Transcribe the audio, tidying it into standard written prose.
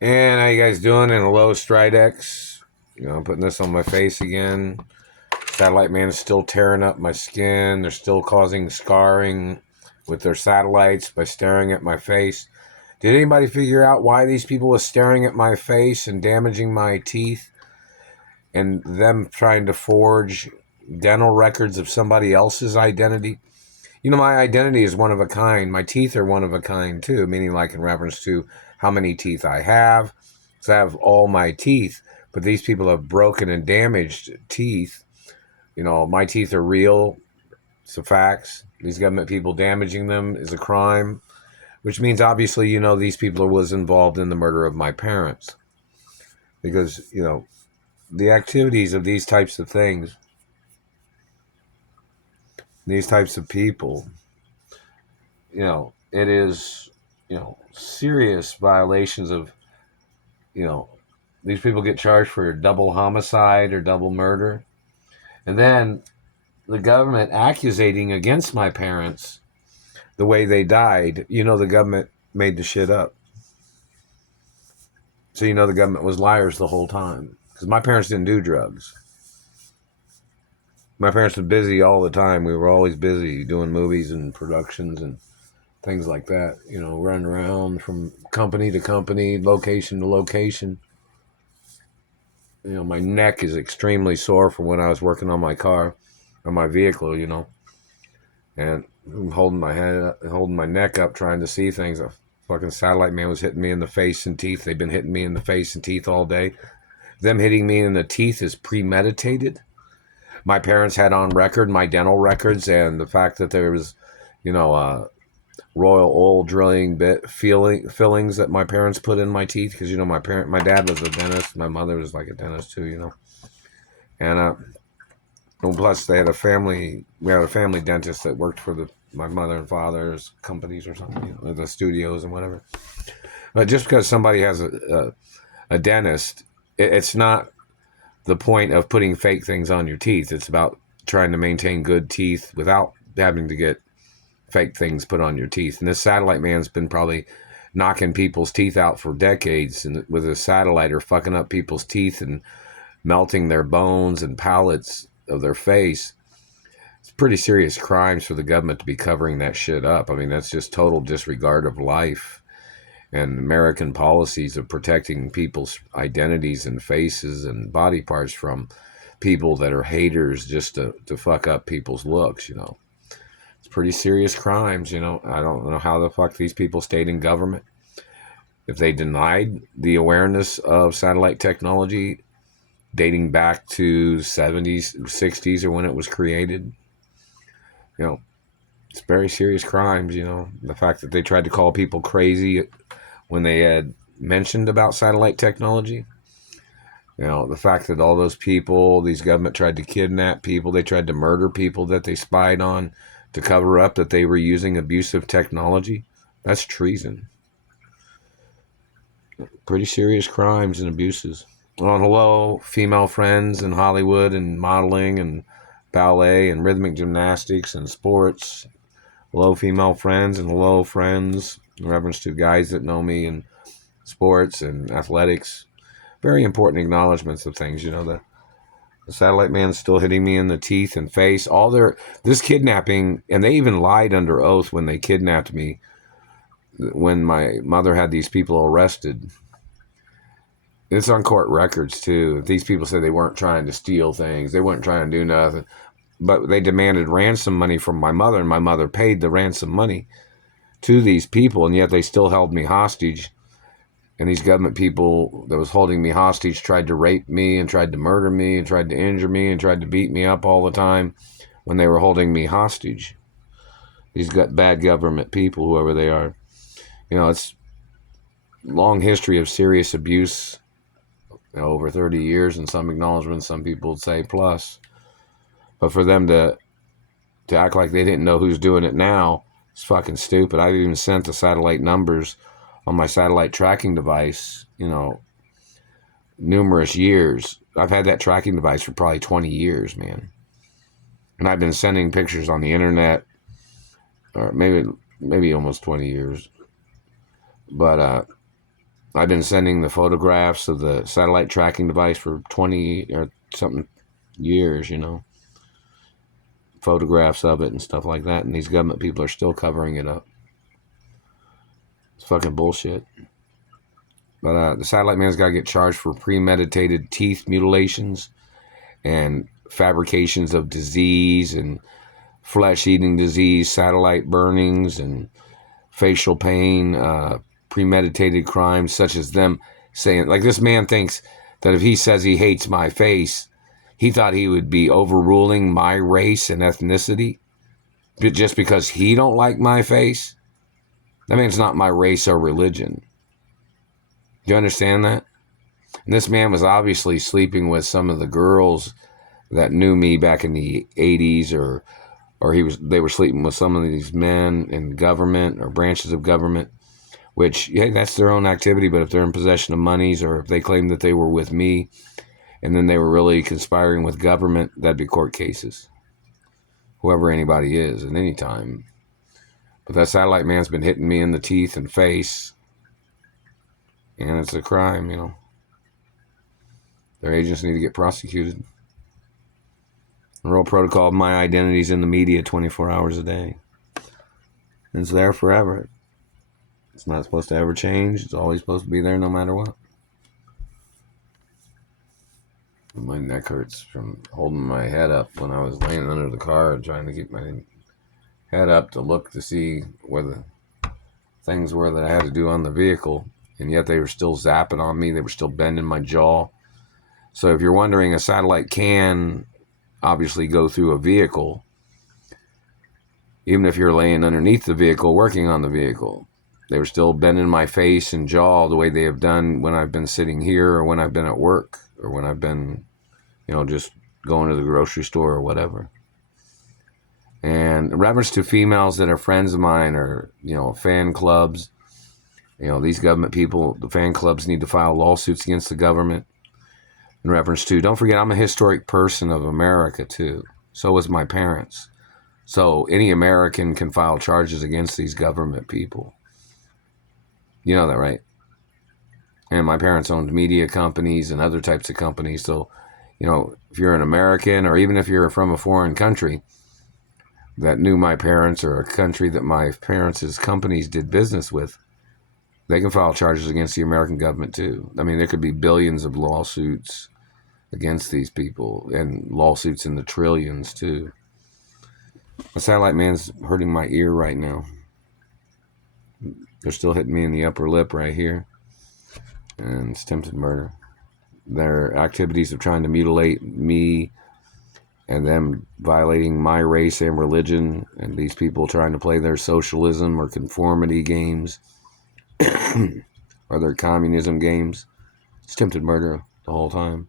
And how you guys doing? In a low stridex. I'm putting this on my face again. Satellite man is still tearing up my skin. They're still causing scarring with their satellites by staring at my face. Did anybody figure out why these people were staring at my face and damaging my teeth and them trying to forge dental records of somebody else's identity? My identity is one of a kind. My teeth are one of a kind too, meaning like in reference to how many teeth I have. So I have all my teeth, but these people have broken and damaged teeth. My teeth are real. It's a facts. These government people damaging them is a crime, which means obviously, these people was involved in the murder of my parents. Because, the activities of these types of things, these types of people, it is, serious violations of, you know, these people get charged for double homicide or double murder. And then the government accusating against my parents the way they died, the government made the shit up. So the government was liars the whole time. Because my parents didn't do drugs. My parents were busy all the time. We were always busy doing movies and productions and things like that. Running around from company to company, location to location. My neck is extremely sore from when I was working on my car or my vehicle, and I'm holding my head, holding my neck up, trying to see things. A fucking satellite man was hitting me in the face and teeth. They've been hitting me in the face and teeth all day. Them hitting me in the teeth is premeditated. My parents had on record my dental records and the fact that there was, royal oil drilling fillings that my parents put in my teeth because my dad was a dentist, my mother was like a dentist too, and plus they had we had a family dentist that worked for my mother and father's companies or something, the studios and whatever. But just because somebody has a dentist, it's not the point of putting fake things on your teeth. It's about trying to maintain good teeth without having to get fake things put on your teeth. And this satellite man's been probably knocking people's teeth out for decades, and with a satellite or fucking up people's teeth and melting their bones and palates of their face. It's pretty serious crimes for the government to be covering that shit up. I mean, that's just total disregard of life and American policies of protecting people's identities and faces and body parts from people that are haters just to fuck up people's looks. It's pretty serious crimes. I don't know how the fuck these people stayed in government. If they denied the awareness of satellite technology dating back to 70s, 60s, or when it was created, it's very serious crimes. The fact that they tried to call people crazy when they had mentioned about satellite technology. The fact that all those people, these government tried to kidnap people, they tried to murder people that they spied on to cover up that they were using abusive technology. That's treason. Pretty serious crimes and abuses. On hello, female friends in Hollywood and modeling and ballet and rhythmic gymnastics and sports. Hello, female friends, and hello, friends, in reference to guys that know me in sports and athletics. Very important acknowledgments of things. The satellite man's still hitting me in the teeth and face. This kidnapping, and they even lied under oath when they kidnapped me, when my mother had these people arrested. It's on court records too. These people said they weren't trying to steal things. They weren't trying to do nothing. But they demanded ransom money from my mother, and my mother paid the ransom money to these people, and yet they still held me hostage. And these government people that was holding me hostage tried to rape me and tried to murder me and tried to injure me and tried to beat me up all the time when they were holding me hostage. These bad government people, whoever they are. It's long history of serious abuse, over 30 years, and some acknowledgments, some people would say plus. But for them to act like they didn't know who's doing it now, it's fucking stupid. I've even sent the satellite numbers on my satellite tracking device, numerous years. I've had that tracking device for probably 20 years, man. And I've been sending pictures on the internet, or maybe almost 20 years. But I've been sending the photographs of the satellite tracking device for 20 or something years, you know, photographs of it and stuff like that. And these government people are still covering it up. It's fucking bullshit. But the satellite man's got to get charged for premeditated teeth mutilations and fabrications of disease and flesh-eating disease, satellite burnings and facial pain, premeditated crimes such as them saying, like this man thinks that if he says he hates my face, he thought he would be overruling my race and ethnicity just because he don't like my face. That means not my race or religion. Do you understand that? And this man was obviously sleeping with some of the girls that knew me back in the 80s, or they were sleeping with some of these men in government or branches of government, which, yeah, that's their own activity. But if they're in possession of monies, or if they claim that they were with me and then they were really conspiring with government, that'd be court cases. Whoever anybody is at any time. But that satellite man's been hitting me in the teeth and face, and it's a crime, you know. Their agents need to get prosecuted. The real protocol of my identity's in the media 24 hours a day. It's there forever. It's not supposed to ever change. It's always supposed to be there no matter what. My neck hurts from holding my head up when I was laying under the car trying to keep my head up to look to see where the things were that I had to do on the vehicle. And yet they were still zapping on me. They were still bending my jaw. So if you're wondering, a satellite can obviously go through a vehicle, even if you're laying underneath the vehicle, working on the vehicle. They were still bending my face and jaw the way they have done when I've been sitting here, or when I've been at work, or when I've been, you know, just going to the grocery store or whatever. And in reference to females that are friends of mine, or, you know, fan clubs, you know, these government people, the fan clubs need to file lawsuits against the government. In reference to, don't forget, I'm a historic person of America too. So was my parents. So any American can file charges against these government people. You know that, right? And my parents owned media companies and other types of companies. So, you know, if you're an American, or even if you're from a foreign country that knew my parents, or a country that my parents' companies did business with, they can file charges against the American government too. I mean, there could be billions of lawsuits against these people, and lawsuits in the trillions too. The satellite man's hurting my ear right now. They're still hitting me in the upper lip right here. And it's attempted murder. Their activities of trying to mutilate me, and them violating my race and religion, and these people trying to play their socialism or conformity games or their communism games. It's attempted murder the whole time.